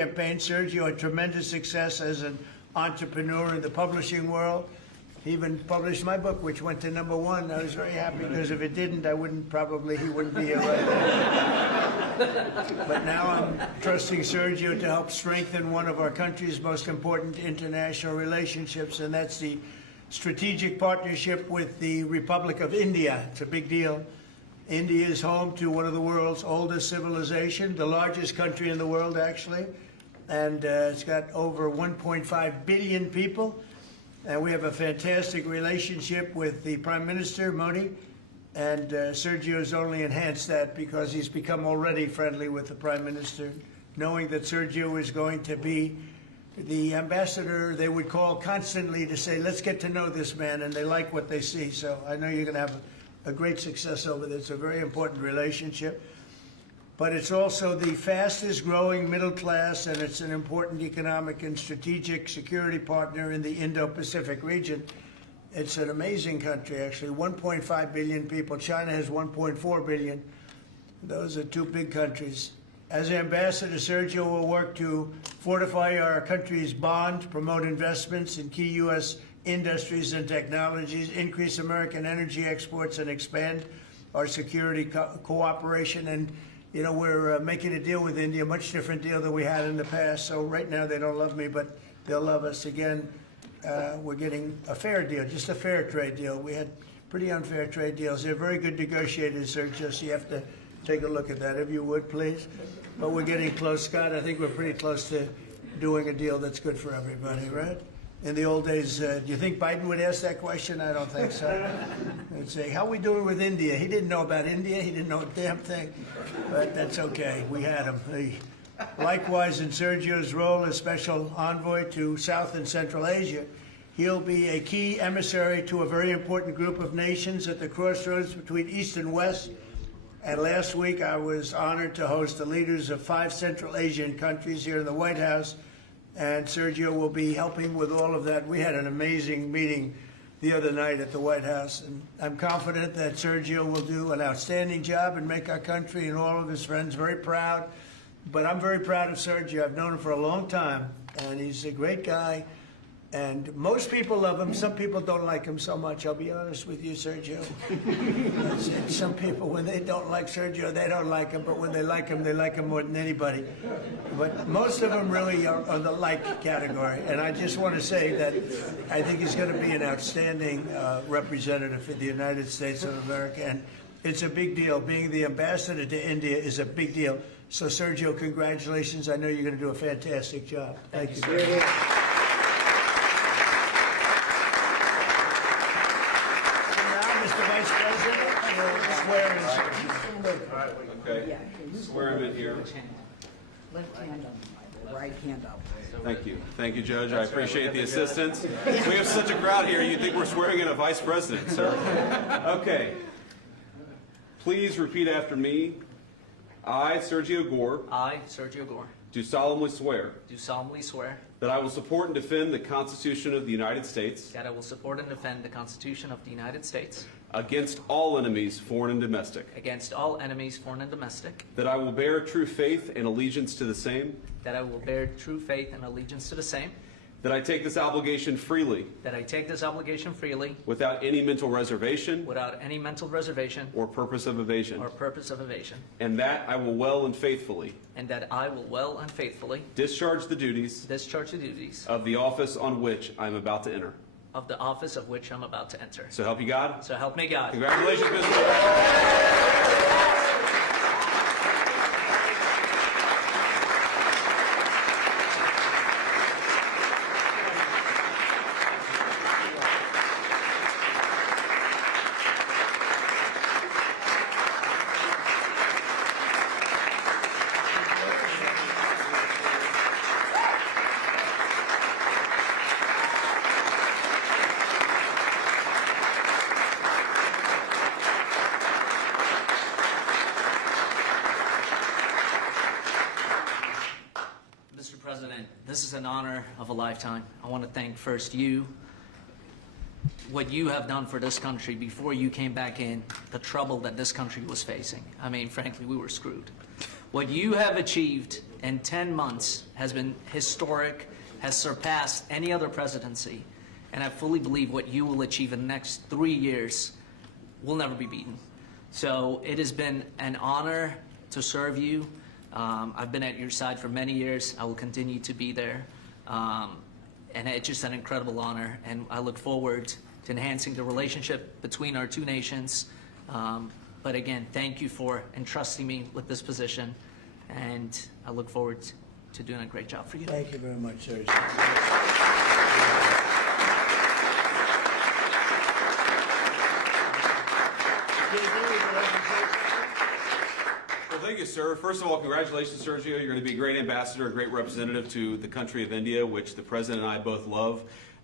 campaign. Sergio had tremendous success as an entrepreneur in the publishing world. He even published my book, which went to #1. I was very happy because if it didn't, he wouldn't be here right now. But now I'm trusting Sergio to help strengthen one of our country's most important international relationships, and that's the strategic partnership with the Republic of India. It's a big deal. India is home to one of the world's oldest civilizations, the largest country in the world, actually, and it's got over 1.5 billion people. And we have a fantastic relationship with the Prime Minister, Modi, and Sergio's only enhanced that because he's become already friendly with the Prime Minister, knowing that Sergio is going to be the ambassador they would call constantly to say, let's get to know this man, and they like what they see. So I know you're going to have a great success over there. It's a very important relationship. But it's also the fastest growing middle class, and it's an important economic and strategic security partner in the Indo-Pacific region. It's an amazing country, actually. 1.5 billion people. China has 1.4 billion. Those are two big countries. As ambassador, Sergio will work to fortify our country's bond, promote investments in key U.S. industries and technologies, increase American energy exports, and expand our security cooperation. And you know, we're making a deal with India, a much different deal than we had in the past. So right now they don't love me, but they'll love us. Again, we're getting a fair deal, just a fair trade deal. We had pretty unfair trade deals. They're very good negotiators, Sergio, so you have to take a look at that, if you would, please. But we're getting close, Scott. I think we're pretty close to doing a deal that's good for everybody, right? In the old days, do you think Biden would ask that question? I don't think so. They'd say, how are we doing with India? He didn't know about India. He didn't know a damn thing. But that's okay. We had him. Likewise, in Sergio's role as special envoy to South and Central Asia, he'll be a key emissary to a very important group of nations at the crossroads between East and West. And last week, I was honored to host the leaders of 5 Central Asian countries here in the White House. And Sergio will be helping with all of that. We had an amazing meeting the other night at the White House, and I'm confident that Sergio will do an outstanding job and make our country and all of his friends very proud. But I'm very proud of Sergio. I've known him for a long time, and he's a great guy. And most people love him. Some people don't like him so much. I'll be honest with you, Sergio. That's it. Some people, when they don't like Sergio, they don't like him. But when they like him more than anybody. But most of them really are the like category. And I just want to say that I think he's going to be an outstanding representative for the United States of America. And it's a big deal. Being the ambassador to India is a big deal. So, Sergio, congratulations. I know you're going to do a fantastic job. Thank you. Vice President, swear in. Okay. Swear him in here. Left hand up, right hand up. Thank you. Thank you, Judge. I appreciate the assistance. We have such a crowd here, you'd think we're swearing in a vice president, sir. Okay. Please repeat after me. I, Sergio Gore, I, Sergio Gore, do solemnly swear do solemnly swear that I will support and defend the Constitution of the United States that I will support and defend the Constitution of the United States against all enemies, foreign and domestic, against all enemies, foreign and domestic, that I will bear true faith and allegiance to the same, that I will bear true faith and allegiance to the same, that I take this obligation freely that I take this obligation freely without any mental reservation without any mental reservation or purpose of evasion, or purpose of evasion, and that I will well and faithfully and that I will well and faithfully discharge the duties discharge the duties of the office on which I am about to enter. of the office of which I'm about to enter. So help you God. So help me God. Congratulations, Mr. Mr. President, this is an honor of a lifetime. I want to thank first you, what you have done for this country before you came back in, the trouble that this country was facing. I mean, frankly, we were screwed. What you have achieved in 10 months has been historic, has surpassed any other presidency, and I fully believe what you will achieve in the next 3 years will never be beaten. So it has been an honor to serve you. I've been at your side for many years. I will continue to be there. And it's just an incredible honor, and I look forward to enhancing the relationship between our two nations. But again, thank you for entrusting me with this position, and I look forward to doing a great job for you. Thank you very much, Sergio. Well, thank you, sir. First of all, congratulations, Sergio. You're going to be a great ambassador, a great representative to the country of India, which the President and I both love.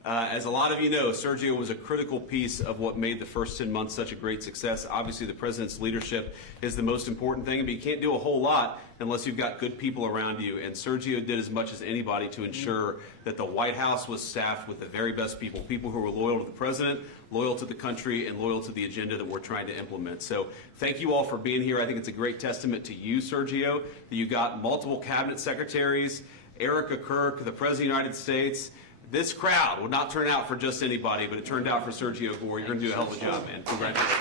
As a lot of you know, Sergio was a critical piece of what made the first 10 months such a great success. Obviously, the President's leadership is the most important thing, but you can't do a whole lot unless you've got good people around you. And Sergio did as much as anybody to ensure that the White House was staffed with the very best people, people who were loyal to the President, loyal to the country, and loyal to the agenda that we're trying to implement. So thank you all for being here. I think it's a great testament to you, Sergio, that you got multiple cabinet secretaries, Erica Kirk, the President of the United States. This crowd would not turn out for just anybody, but it turned out for Sergio Gore. You're going to do a hell of a job, man. Congratulations.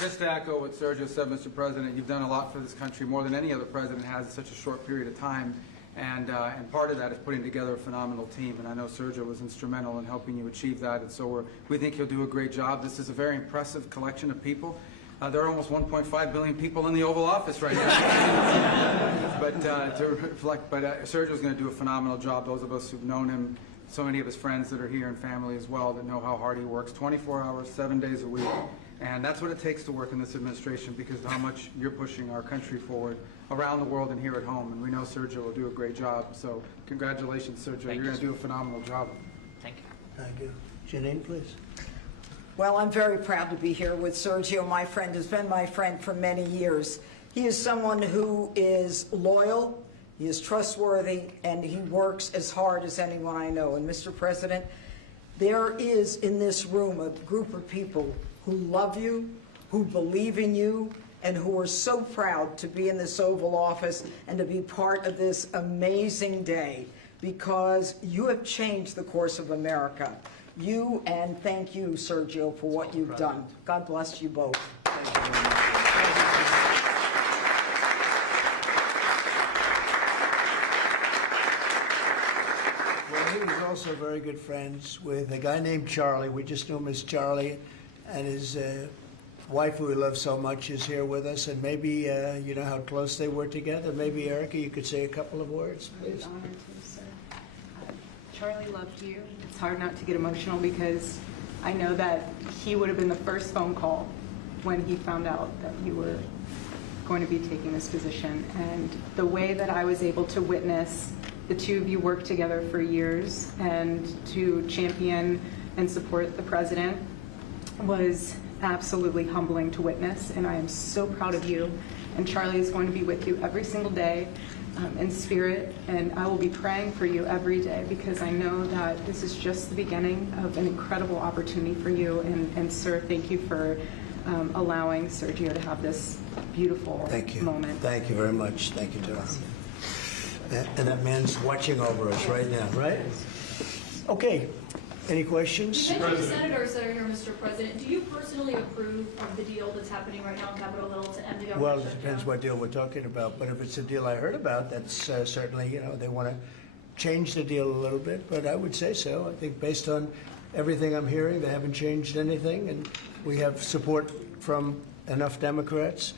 Just to echo what Sergio said, Mr. President, you've done a lot for this country, more than any other president has in such a short period of time. And part of that is putting together a phenomenal team. And I know Sergio was instrumental in helping you achieve that. And so we think he'll do a great job. This is a very impressive collection of people. There are almost 1.5 billion people in the Oval Office right now. But Sergio's going to do a phenomenal job. Those of us who've known him, so many of his friends that are here and family as well that know how hard he works, 24 hours, 7 days a week. And that's what it takes to work in this administration, because of how much you're pushing our country forward around the world and here at home. And we know Sergio will do a great job. So congratulations, Sergio. You're going to do a phenomenal job. Thank you. Thank you. Janine, please. Well, I'm very proud to be here with Sergio. My friend has been my friend for many years. He is someone who is loyal, he is trustworthy, and he works as hard as anyone I know. And Mr. President, there is in this room a group of people who love you, who believe in you, and who are so proud to be in this Oval Office and to be part of this amazing day, because you have changed the course of America. You, and thank you, Sergio, for what you've done. God bless you both. Thank you very much. Well, he was also very good friends with a guy named Charlie. We just knew him as Charlie, and his wife, who he loves so much, is here with us. And maybe you know how close they were together. Maybe, Erica, you could say a couple of words, please. Honored to, sir. Charlie loved you. It's hard not to get emotional because I know that he would have been the first phone call when he found out that you were going to be taking this position. And the way that I was able to witness the two of you work together for years and to champion and support the president was absolutely humbling to witness. And I am so proud of you. And Charlie is going to be with you every single day. In spirit, and I will be praying for you every day, because I know that this is just the beginning of an incredible opportunity for you. And sir, thank you for allowing Sergio to have this beautiful moment. Thank you very much. Thank you, John. And that man's watching over us right now, right? Okay. Any questions? You mentioned the senators that are here, Mr. President. Do you personally approve of the deal that's happening right now on Capitol Hill to end the government Well, it shutdown? depends what deal we're talking about. But if it's a deal I heard about, that's certainly, you know, they want to change the deal a little bit. But I would say so. I think based on everything I'm hearing, they haven't changed anything. And we have support from enough Democrats.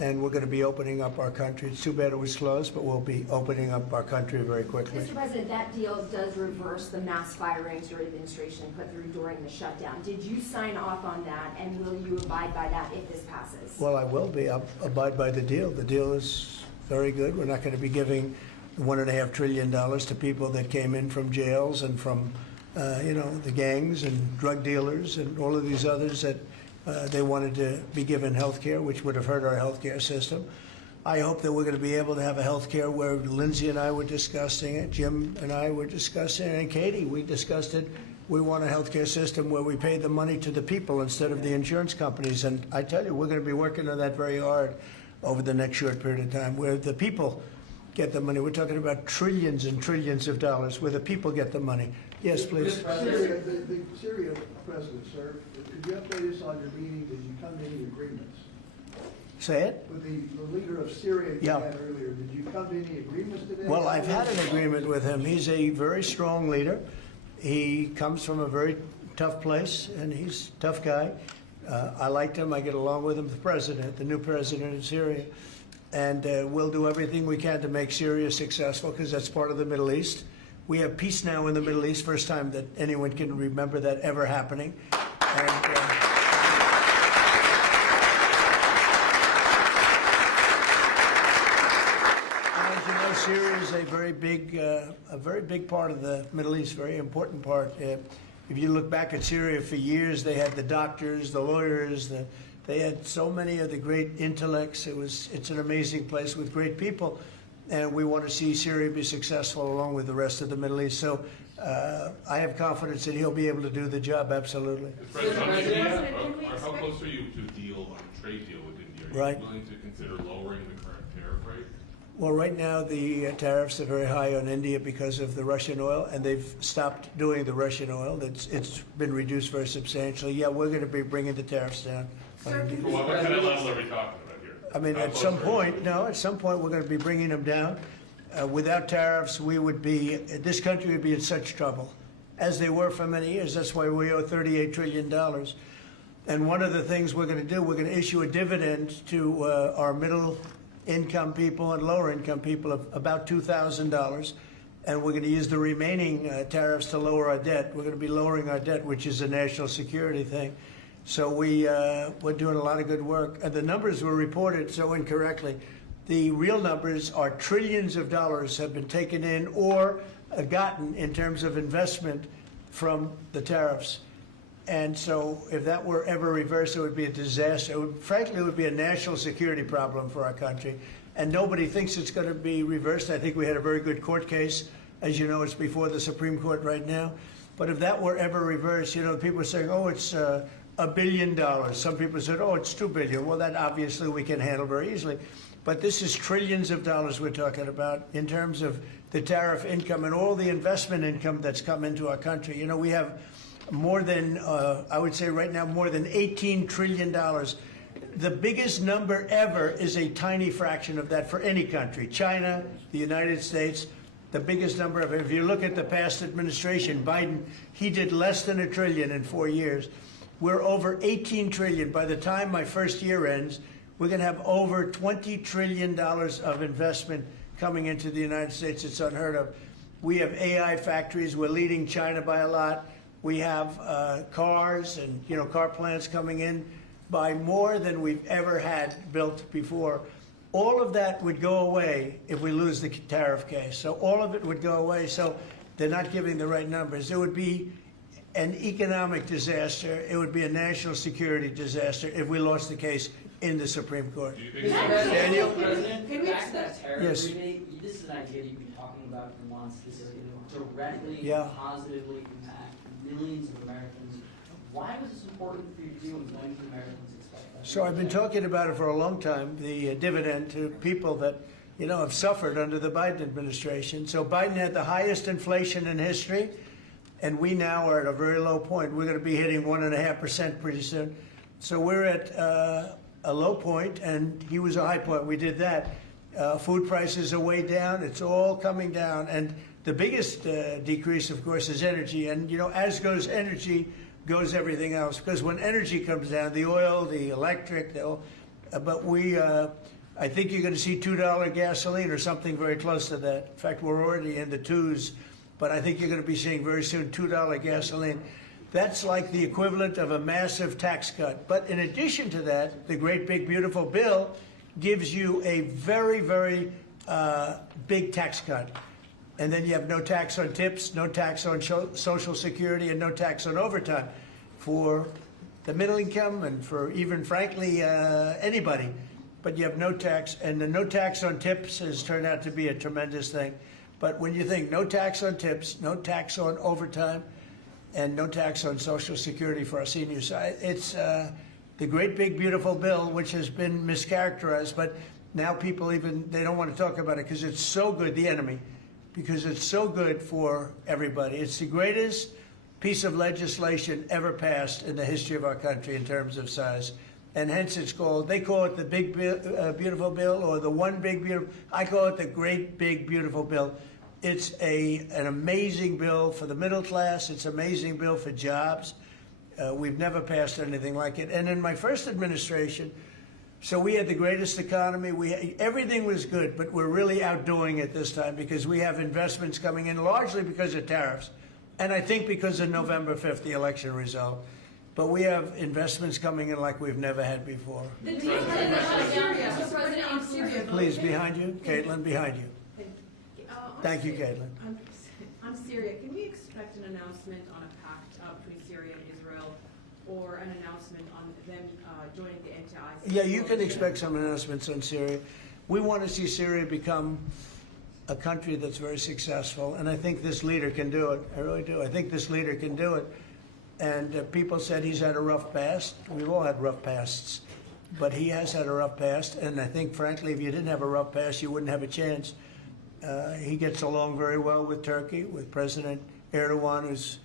And we're going to be opening up our country. It's too bad it was closed, but we'll be opening up our country very quickly. Mr. President, that deal does reverse the mass firings your administration put through during the shutdown. Did you sign off on that, and will you abide by that if this passes? Well, I will be. I'll abide by the deal. The deal is very good. We're not going to be giving $1.5 trillion to people that came in from jails and from, you know, the gangs and drug dealers and all of these others that they wanted to be given health care, which would have hurt our health care system. I hope that we're going to be able to have a health care where Lindsay and I were discussing it, Jim and I were discussing it, and Katie, we discussed it We want a healthcare system where we pay the money to the people instead of the insurance companies. And I tell you, we're going to be working on that very hard over the next short period of time, where the people get the money. We're talking about trillions and trillions of dollars, where the people get the money. Yes, please. Syria, the Syria president, sir, could you update us on your meeting? Did you come to any agreements? Say it. With the leader of Syria you Yeah. had earlier, did you come to any agreements today? Well, I've had an agreement with him. He's a very strong leader. He comes from a very tough place, and he's a tough guy. I liked him. I get along with him, the president, the new president of Syria. And we'll do everything we can to make Syria successful, because that's part of the Middle East. We have peace now in the Middle East, first time that anyone can remember that ever happening. And, as you know, Syria is a very big part of the Middle East, very important part. If you look back at Syria, for years they had the doctors, the lawyers, they had so many of the great intellects. It's an amazing place with great people, and we want to see Syria be successful along with the rest of the Middle East. So I have confidence that he'll be able to do the job, absolutely. How close are you to a deal on a trade deal with India? Are Right. you willing to consider lowering the current tariff rate? Well, right now the tariffs are very high on India because of the Russian oil, and they've stopped doing the Russian oil. It's been reduced very substantially. Yeah, we're going to be bringing the tariffs down on India. What kind of level are we talking about here? I mean, How at close some are you? point, at some point, we're going to be bringing them down. Without tariffs, this country would be in such trouble, as they were for many years. That's why we owe $38 trillion. And one of the things we're going to do, we're going to issue a dividend to our middle income people and lower income people of about $2,000. And we're going to use the remaining tariffs to lower our debt. We're going to be lowering our debt, which is a national security thing. So we're doing a lot of good work. And the numbers were reported so incorrectly. The real numbers are trillions of dollars have been taken in or gotten in terms of investment from the tariffs. And so if that were ever reversed, it would be a disaster. Frankly, it would be a national security problem for our country. And nobody thinks it's going to be reversed. I think we had a very good court case. As you know, it's before the Supreme Court right now. But if that were ever reversed, people are saying, oh, it's $1 billion. Some people said, oh, it's $2 billion. Well, that obviously we can handle very easily. But this is trillions of dollars we're talking about in terms of the tariff income and all the investment income that's come into our country. We have more than, I would say right now, more than $18 trillion. The biggest number ever is a tiny fraction of that for any country. China, the United States, the biggest number ever. If you look at the past administration, Biden, he did less than $1 trillion in 4 years. We're over 18 trillion. By the time my first year ends, we're going to have over $20 trillion of investment coming into the United States. It's unheard of. We have AI factories. We're leading China by a lot. We have cars and car plants coming in by more than we've ever had built before. All of that would go away if we lose the tariff case. So all of it would go away. So they're not giving the right numbers. It would be an economic disaster. It would be a national security disaster if we lost the case in the Supreme Court. Do you think Daniel? President, back to that tariff Yes. rebate, this is an idea you've been talking about for months. This is going to directly, Yeah. positively impact millions of Americans. Why was this important for you to do, and when can Americans expect that? So I've been talking about it for a long time, the dividend to people that, have suffered under the Biden administration. So Biden had the highest inflation in history, and we now are at a very low point. We're going to be hitting 1.5% pretty soon. So we're at a low point, and he was a high point. We did that. Food prices are way down. It's all coming down. And the biggest decrease, of course, is energy. And, as goes energy, goes everything else. Because when energy comes down, the oil, the electric, I think you're going to see $2 gasoline or something very close to that. In fact, we're already in the twos, but I think you're going to be seeing very soon $2 gasoline. That's like the equivalent of a massive tax cut. But in addition to that, the great big beautiful bill gives you a very, very big tax cut. And then you have no tax on tips, no tax on Social Security, and no tax on overtime for the middle income and for even, frankly, anybody. But you have no tax, and the no tax on tips has turned out to be a tremendous thing. But when you think no tax on tips, no tax on overtime, and no tax on Social Security for our seniors. It's the great big beautiful bill, which has been mischaracterized, but now people they don't want to talk about it because it's so good, the enemy, because it's so good for everybody. It's the greatest piece of legislation ever passed in the history of our country in terms of size. And hence they call it the big beautiful bill, or the one big beautiful. I call it the great big beautiful bill. It's an amazing bill for the middle class. It's an amazing bill for jobs. We've never passed anything like it. And in my first administration, so we had the greatest economy. Everything was good, but we're really outdoing it this time because we have investments coming in largely because of tariffs. And I think because of November 5th, the election result. But we have investments coming in like we've never had before. The deal on Syria, Mr. President, on Syria. Please, behind you. Caitlin, behind you. Thank you, Caitlin. On Syria, can we expect an announcement on a pact between Syria and Israel, or an announcement on them joining the anti-ISIS? Yeah, you can expect some announcements on Syria. We want to see Syria become a country that's very successful, and I think this leader can do it. I really do. I think this leader can do it. And people said he's had a rough past. We've all had rough pasts, but he has had a rough past. And I think, frankly, if you didn't have a rough past, you wouldn't have a chance. He gets along very well with Turkey, with President Erdogan, who's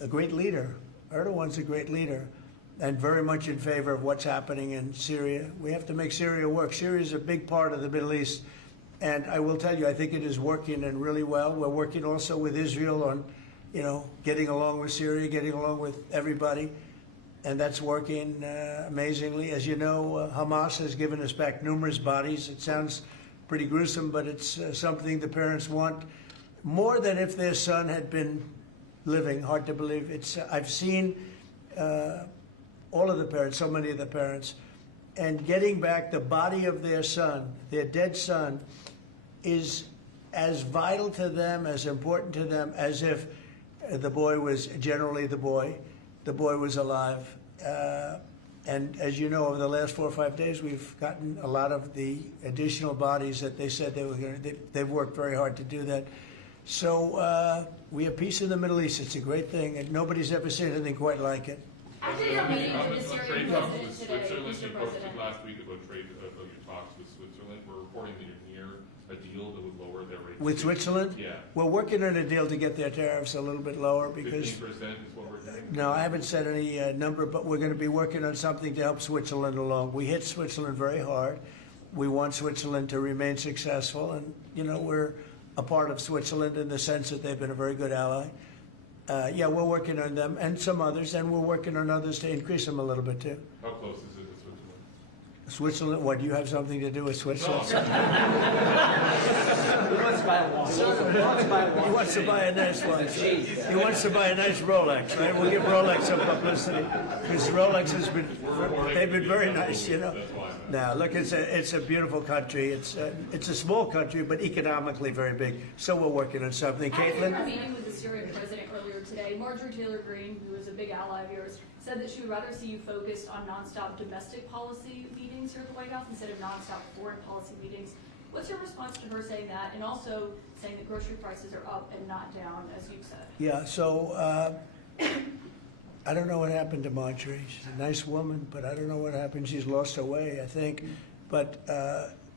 a great leader. Erdogan's a great leader, and very much in favor of what's happening in Syria. We have to make Syria work. Syria is a big part of the Middle East. And I will tell you, I think it is working and really well. We're working also with Israel on, getting along with Syria, getting along with everybody. And that's working amazingly. As you know, Hamas has given us back numerous bodies. It sounds pretty gruesome, but it's something the parents want more than if their son had been living. Hard to believe. I've seen all of the parents, so many of the parents, and getting back the body of their son, their dead son, is as vital to them, as important to them, as if the boy was generally the boy was alive. And as you know, over the last 4 or 5 days, we've gotten a lot of the additional bodies that they said they were going to. They've worked very hard to do that. So we have peace in the Middle East. It's a great thing, and nobody's ever seen anything quite like it. After your meeting with the Syrian president today, Switzerland, Mr. you posted President. last week about your talks with Switzerland. We're reporting that you're near a deal that would lower their rate. With Switzerland? Yeah. We're working on a deal to get their tariffs a little bit lower because. 15% is what we're doing. No, I haven't said any number, but we're going to be working on something to help Switzerland along. We hit Switzerland very hard. We want Switzerland to remain successful, and we're a part of Switzerland in the sense that they've been a very good ally. Yeah, we're working on them and some others, and we're working on others to increase them a little bit too. How close is it to Switzerland? Switzerland, what, do you have something to do with Switzerland? He wants to buy a watch. He wants to buy a watch. He wants to buy a nice one. He wants to buy a nice Rolex, right? We'll give Rolex some publicity because Rolex they've been very nice, Now, look, it's a beautiful country. It's a small country, but economically very big. So we're working on something. After your Caitlin? meeting with the Syrian president earlier today, Marjorie Taylor Greene, who is a big ally of yours, said that she would rather see you focused on nonstop domestic policy meetings here at the White House instead of nonstop foreign policy meetings. What's your response to her saying that, and also saying that grocery prices are up and not down, as you've said? Yeah, so I don't know what happened to Marjorie. She's a nice woman, but I don't know what happened. She's lost her way, I think. But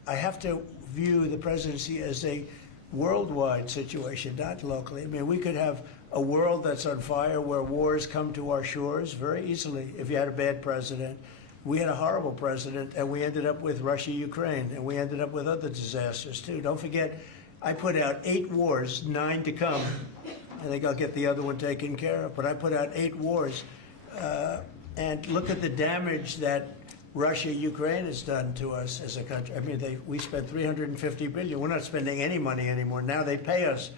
I have to view the presidency as a worldwide situation, not locally. I mean, we could have a world that's on fire where wars come to our shores very easily if you had a bad president. We had a horrible president, and we ended up with Russia, Ukraine, and we ended up with other disasters, too. Don't forget, I put out 8 wars, 9 to come. I think I'll get the other one taken care of, but I put out 8 wars. And look at the damage that Russia, Ukraine has done to us as a country. I mean, we spent $350 billion. We're not spending any money anymore. Now they pay us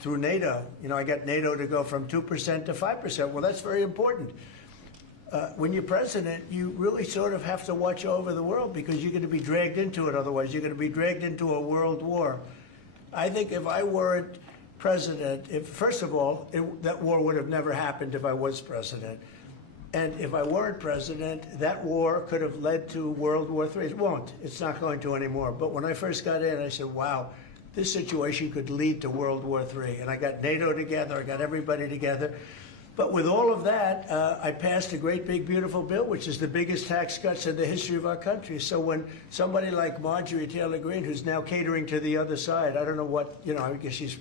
through NATO. I got NATO to go from 2% to 5%. Well, that's very important. When you're president, you really sort of have to watch over the world because you're going to be dragged into it. Otherwise, you're going to be dragged into a world war. I think if I weren't president, first of all, that war would have never happened if I was president. And if I weren't president, that war could have led to World War III. It won't. It's not going to anymore. But when I first got in, I said, wow, this situation could lead to World War III. And I got NATO together. I got everybody together. But with all of that, I passed a great big beautiful bill, which is the biggest tax cuts in the history of our country. So when somebody like Marjorie Taylor Greene, who's now catering to the other side, I don't know what, I guess she's,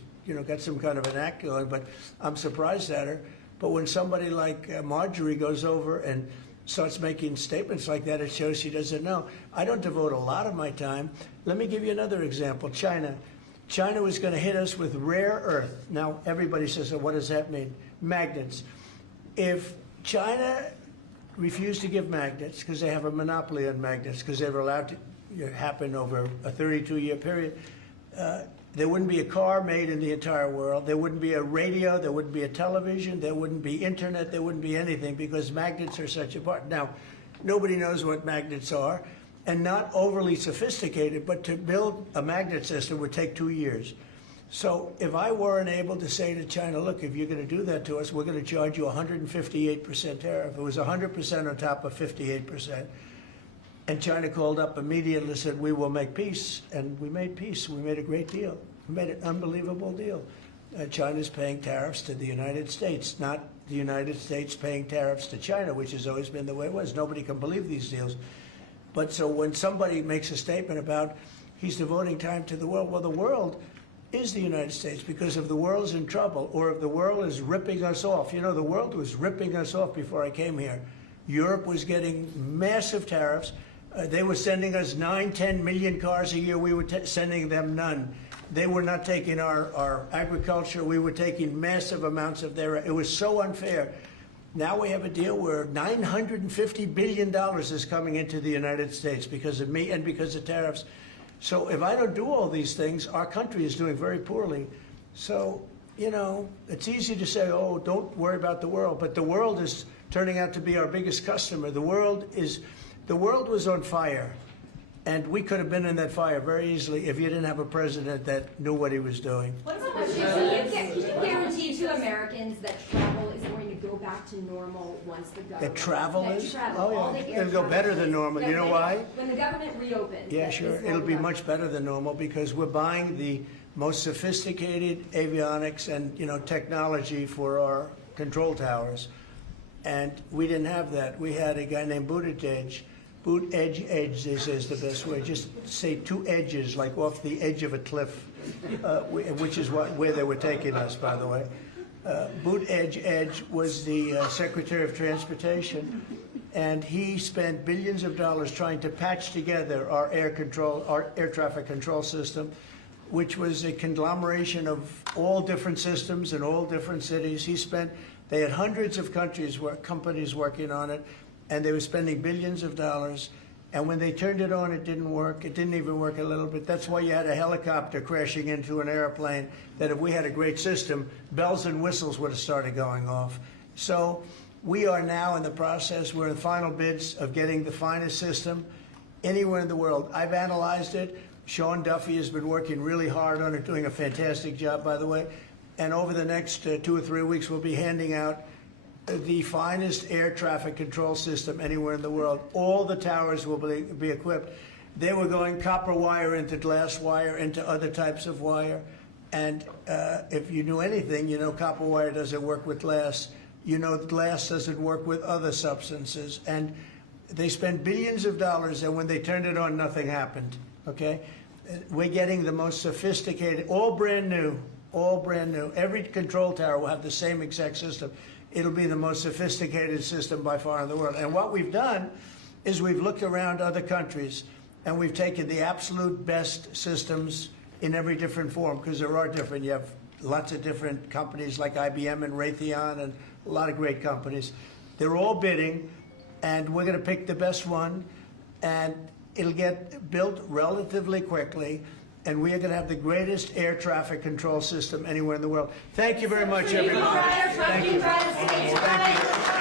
got some kind of an act going, but I'm surprised at her. But when somebody like Marjorie goes over and starts making statements like that, it shows she doesn't know. I don't devote a lot of my time. Let me give you another example. China. China was going to hit us with rare earth. Now, everybody says, so what does that mean? Magnets. If China refused to give magnets, because they have a monopoly on magnets, because they were allowed to happen over a 32-year period, there wouldn't be a car made in the entire world. There wouldn't be a radio. There wouldn't be a television. There wouldn't be internet. There wouldn't be anything, because magnets are such a part. Now, nobody knows what magnets are, and not overly sophisticated, but to build a magnet system would take 2 years. So if I weren't able to say to China, look, if you're going to do that to us, we're going to charge you 158% tariff. It was 100% on top of 58%. And China called up immediately and said, we will make peace. And we made peace. We made a great deal. We made an unbelievable deal. China's paying tariffs to the United States, not the United States paying tariffs to China, which has always been the way it was. Nobody can believe these deals. But so when somebody makes a statement about he's devoting time to the world, well, the world is the United States, because if the world's in trouble or if the world is ripping us off, the world was ripping us off before I came here. Europe was getting massive tariffs. They were sending us 9-10 million cars a year. We were sending them none. They were not taking our agriculture. We were taking massive amounts of their. It was so unfair. Now we have a deal where $950 billion is coming into the United States because of me and because of tariffs. So if I don't do all these things, our country is doing very poorly. So, it's easy to say, oh, don't worry about the world. But the world is turning out to be our biggest customer. The world was on fire. And we could have been in that fire very easily if you didn't have a president that knew what he was doing. What about can you guarantee to Americans that travel is going to go back to normal once the government... That travel is? All the air It'll go better than normal. You know why? When the government reopens. Yeah, sure. It'll be much better than normal because we're buying the most sophisticated avionics and, technology for our control towers. And we didn't have that. We had a guy named Buttigieg. Edge, they say is the best way. Just say two edges, like off the edge of a cliff, which is where they were taking us, by the way. Edge was the Secretary of Transportation, and he spent billions of dollars trying to patch together our air traffic control system, which was a conglomeration of all different systems in all different cities. They had hundreds of companies working on it, and they were spending billions of dollars. And when they turned it on, it didn't work. It didn't even work a little bit. That's why you had a helicopter crashing into an airplane, that if we had a great system, bells and whistles would have started going off. So we are now in the process, we're in final bids of getting the finest system anywhere in the world. I've analyzed it. Sean Duffy has been working really hard on it, doing a fantastic job, by the way. And over the next 2 or 3 weeks, we'll be handing out the finest air traffic control system anywhere in the world. All the towers will be equipped. They were going copper wire into glass wire into other types of wire. And if you knew anything, copper wire doesn't work with glass. Glass doesn't work with other substances. And they spent billions of dollars, and when they turned it on, nothing happened, okay? We're getting the most sophisticated, all brand new. Every control tower will have the same exact system. It'll be the most sophisticated system by far in the world. And what we've done is we've looked around other countries and we've taken the absolute best systems in every different form, because there are different. You have lots of different companies like IBM and Raytheon and a lot of great companies. They're all bidding, and we're going to pick the best one, and it'll get built relatively quickly. And we are going to have the greatest air traffic control system anywhere in the world. Thank you very much, everybody. Thank you.